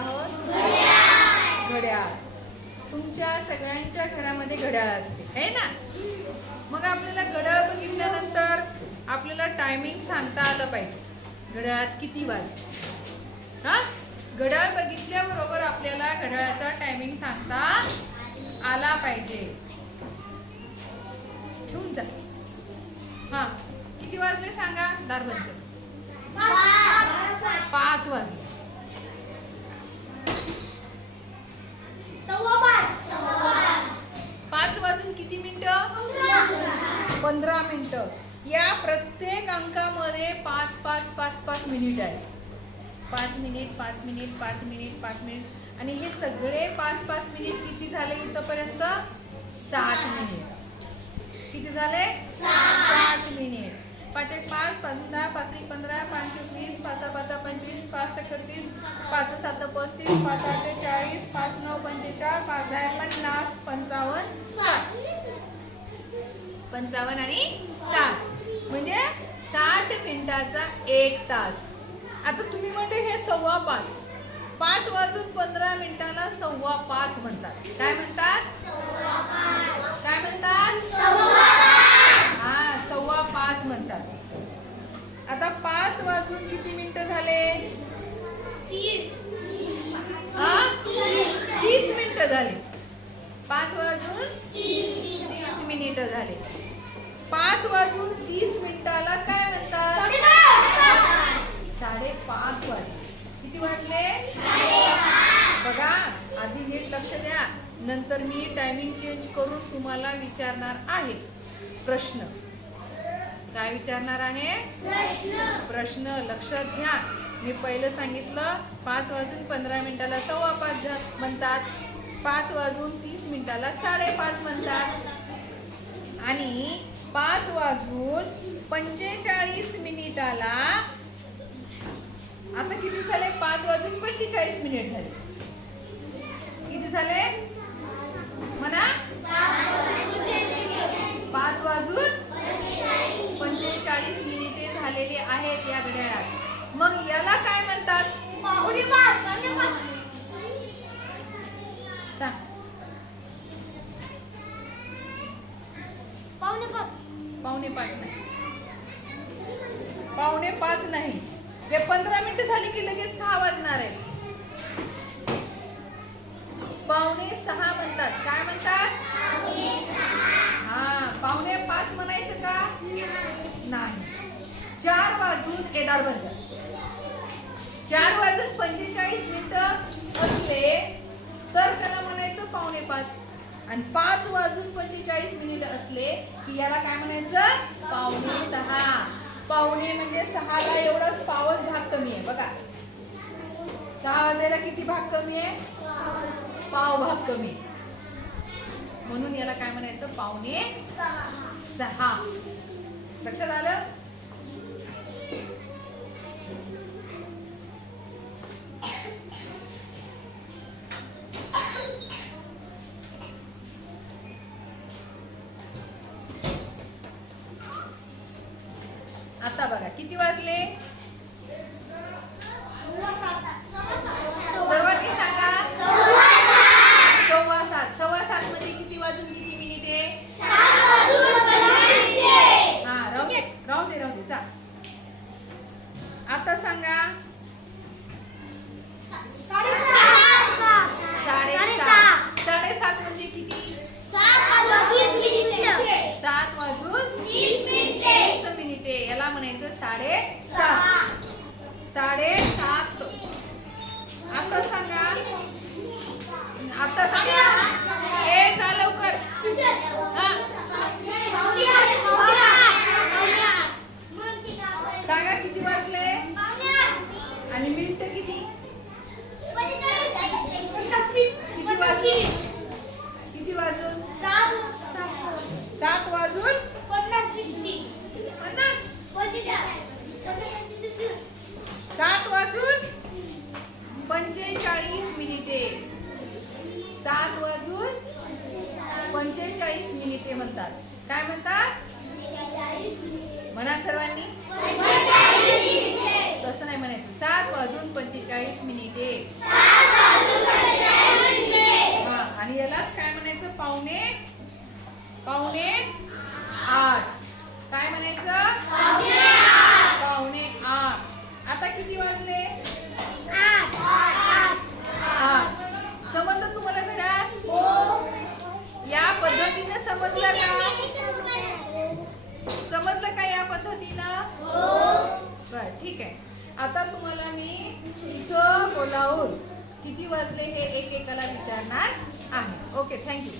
आहोत? घड्याळ. तुमच्या सगळ्यांच्या घरामध्ये घड्याळ असते है ना? मग आपल्याला घड्याळ बघितल्यानंतर आपल्याला टायमिंग सांगता आलं पाहिजे. घड्याळात किती वाज हा? घड्याळ बघितल्याबरोबर आपल्याला घड्याळाचा टायमिंग सांगता आला पाहिजे. ठेवून जा. हा. किती वाजले सांगा? दार बंद पाच वाजले. पंधरा मिनटं. या प्रत्येक अंकामध्ये पाच पाच पाच पाच मिनिट आहे पाच मिनिट पाच मिनिट पाच मिनिट पाच मिनिट. आणि हे सगळे पाच पाच मिनिट किती झाले इथंपर्यंत? सात मिनिट. किती झाले? सात मिनिट. पाच एक पाच पाच दहा पाच एक पंधरा पाच वीस पाच पाच पंचवीस पाच एकतीस पाच सात पस्तीस पाच आठ चाळीस पाच नऊ पंचेचाळीस पाच दहा पन्नास पंचावन्न साठ. पंचावन्न आणि साठ. म्हणजे साठ मिनिटाचा एक तास. आता तुम्ही म्हणते हे सव्वा पाच. पाच वाजून पंधरा मिनिटाला सव्वा पाच म्हणतात. काय म्हणतात? काय म्हणतात? हा सव्वा पाच म्हणतात. आता पाच वाजून किती मिनिटं झाले? हा? तीस मिनिटं झाले पाच वाजून तीस मिनिटं झाले पाच वाजून तीस मिनिटाला काय म्हणतात? साडेपाच वाजले किती वाजले? बघा आधी नीट लक्ष द्या. नंतर मी टायमिंग चेंज करून तुम्हाला विचारणार आहे. प्रश्न. काय विचारणार आहे? प्रश्न. लक्षात घ्या. मी पहिलं सांगितलं पाच वाजून पंधरा मिनिटाला सव्वा पाच म्हणतात. पाच वाजून तीस मिनिटाला साडेपाच म्हणतात. आणि पाच वाजून पंचेचाळीस मिनिटाला आता किती झाले? पाच वाजून पंचेचाळीस मिनिट झाले. किती झाले? म्हणा. पाच वाजून पंचेचाळीस मिनिटे झालेली आहेत या घड्याळात. मग याला काय म्हणतात सांग पावणे पाच नाही. पावणे पाच नाही. हे पंधरा मिनिटं झाली की लगेच सहा वाजणार आहे. पावणे सहा म्हणतात. काय म्हणतात? हा पावणे पाच म्हणायचं का? नाही. चार वाजून येणार म्हणतात चार वाजून पंचेचाळीस मिनिटं असले तर त्याला म्हणायचं पावणे पाच. आणि पाच वाजून पंचेचाळीस मिनिट असले की याला काय म्हणायचं? पावणे सहा. पावणे म्हणजे सहाला एवढाच पावच भाग कमी आहे. बघा. सहा वाजायला किती भाग कमी आहे? पाव भाग कमी आहे. म्हणून याला काय म्हणायचं? पावणे सहा. लक्षात आलं? आता बघा किती वाजले? पंचेचाळीस मिनिटे म्हणतात. काय म्हणतात? म्हणा सर्वांनी. तसं नाही म्हणायचं. सात अजून पंचेचाळीस मिनिटे हा आणि यालाच काय म्हणायचं? पावणे पावणे आठ. समजलं का या पद्धतीनं? हो. बर ठीक आहे. आता तुम्हाला मी इथं बोलावून किती वाजले हे एक एकाला विचारणार आहे. Okay thank you